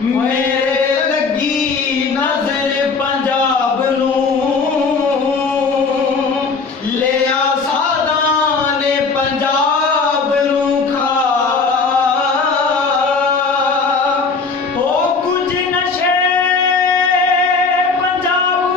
میرے لگی نظر پنجاب لیا سادان پنجاب نو کھا۔ کچھ نشے پنجاب